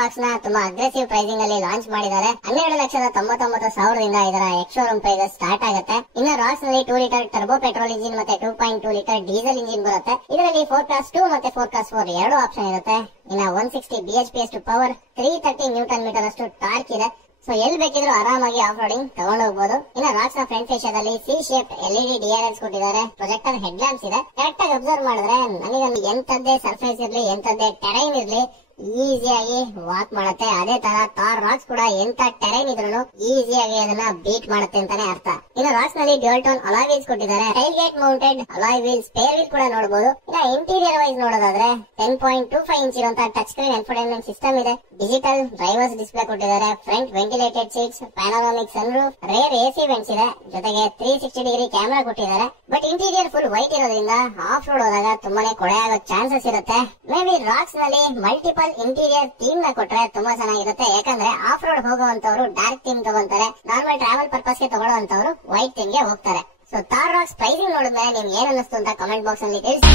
Racks ನ ತುಂಬಾ aggressive pricing ಅಲ್ಲಿ ಲಾಂಚ್ ಮಾಡಿದ್ದಾರೆ. 12,99,000 ಇದರ ಎಕ್ಸ್ ಶೋರೂಮ್ ಪ್ರೈಸ್ ಸ್ಟಾರ್ಟ್ ಆಗುತ್ತೆ. ಇನ್ನು ರಾಕ್ಸ್ ನಲ್ಲಿ 2 ಲೀಟರ್ ಟರ್ಬೋ ಪೆಟ್ರೋಲ್ ಇಂಜಿನ್ ಮತ್ತೆ 2.2 ಲೀಟರ್ ಡೀಸೆಲ್ ಇಂಜಿನ್ ಬರುತ್ತೆ. ಇದರಲ್ಲಿ 4 ಕ್ಲಾಸ್ 2 ಮತ್ತೆ 4 ಕ್ಲಾಸ್ 4 ಎರಡು ಆಪ್ಷನ್ ಇರುತ್ತೆ. ಇನ್ನು 160 BHP ಅಷ್ಟು ಪವರ್, 330 ನ್ಯೂಟನ್ ಮೀಟರ್ ಅಷ್ಟು ಟಾರ್ಕ್ ಇದೆ. ಸೊ ಎಲ್ಲಿ ಬೇಕಿದ್ರು ಆರಾಮಾಗಿ ಆಫ್ ರೋಡಿಂಗ್ ತಗೊಂಡು ಹೋಗಬಹುದು. ಇನ್ನು ರಾಕ್ಸ್ ನ ಫ್ರಂಟ್ ಫೇಷಿಯಾದಲ್ಲಿ ಸಿ ಶೇಪ್ LED DRLs ಕೊಟ್ಟಿದ್ದಾರೆ. ಪ್ರೊಜೆಕ್ಟರ್ ಹೆಡ್ ಲ್ಯಾಂಪ್ಸ್ ಇದೆ. ಕರೆಕ್ಟ್ ಆಗಿ ಅಬ್ಸರ್ವ್ ಮಾಡಿದ್ರೆ ನನಗೆ ಎಂತದ್ದೇ ಸರ್ಫೇಸ್ ಇರ್ಲಿ, ಎಂತದ್ದೇ ಟೆರೈನ್ ಇರ್ಲಿ, ಈಸಿಯಾಗಿ ವಾಕ್ ಮಾಡುತ್ತೆ. ಅದೇ ತರ ಥಾರ್ ರಾಕ್ಸ್ ಕೂಡ ಎಂತ ಟೆರೈನ್ ಇದ್ರು ಈಸಿಯಾಗಿ ಅದನ್ನ ಬೀಟ್ ಮಾಡುತ್ತೆ ಅಂತಾನೆ ಅರ್ಥ. ಇನ್ನು ರಾಕ್ಸ್ ನಲ್ಲಿ ಡ್ಯುಯಲ್ ಟೋನ್ ಅಲಾಯ್ ವೀಲ್ಸ್ ಕೊಟ್ಟಿದ್ದಾರೆ. Tail gate mounted alloy wheels, spare wheel ಕೂಡ ನೋಡಬಹುದು. ಇನ್ನು ಇಂಟೀರಿಯರ್ ವೈಸ್ ನೋಡೋದಾದ್ರೆ 10.25 ಇಂಚ್ ಇರುವಂತಹ ಟಚ್ ಸ್ಕ್ರೀನ್ ಇನ್ಫೋಟೈನ್ಮೆಂಟ್ ಸಿಸ್ಟಮ್ ಇದೆ. ಡಿಜಿಟಲ್ ಡ್ರೈವರ್ಸ್ ಡಿಸ್ಪ್ಲೇ ಕೊಟ್ಟಿದ್ದಾರೆ. Front ventilated seats, panoramic sunroof, rear AC vents ಇದೆ. ಜೊತೆಗೆ 360 ಡಿಗ್ರಿ ಕ್ಯಾಮೆರಾ ಕೊಟ್ಟಿದ್ದಾರೆ. ಬಟ್ ಇಂಟೀರಿಯರ್ ಫುಲ್ ವೈಟ್ ಇರೋದ್ರಿಂದ ಆಫ್ ರೋಡ್ ಹೋದಾಗ ತುಂಬಾನೇ ಕೊಳೆ ಆಗೋ ಚಾನ್ಸಸ್ ಇರುತ್ತೆ. ಮೇ ಬಿ ರಾಕ್ಸ್ ನಲ್ಲಿ ಮಲ್ಟಿಪಲ್ ಇಂಟೀರಿಯರ್ ಥೀಮ್ ನ ಕೊಟ್ರೆ ತುಂಬಾ ಚೆನ್ನಾಗಿರುತ್ತೆ. ಯಾಕಂದ್ರೆ ಆಫ್ ರೋಡ್ ಹೋಗುವಂತವ್ರು ಡಾರ್ಕ್ ಥೀಮ್ ತಗೊಂತಾರೆ, ನಾರ್ಮಲ್ ಟ್ರಾವೆಲ್ ಪರ್ಪಸ್ ಗೆ ತಗೊಳ್ಳುವಂತವ್ರು ವೈಟ್ ಥೀಮ್ ಗೆ ಹೋಗ್ತಾರೆ. ಸೊ ಥಾರ್ ರಾಕ್ಸ್ ಪ್ರೈಸಿಂಗ್ ನೋಡಿದ್ಮೇಲೆ ನಿಮ್ಗೆ ಏನ್ ಅನ್ನಿಸ್ತು ಅಂತ ಕಮೆಂಟ್ ಬಾಕ್ಸ್ ಅಲ್ಲಿ ತಿಳಿಸಿ.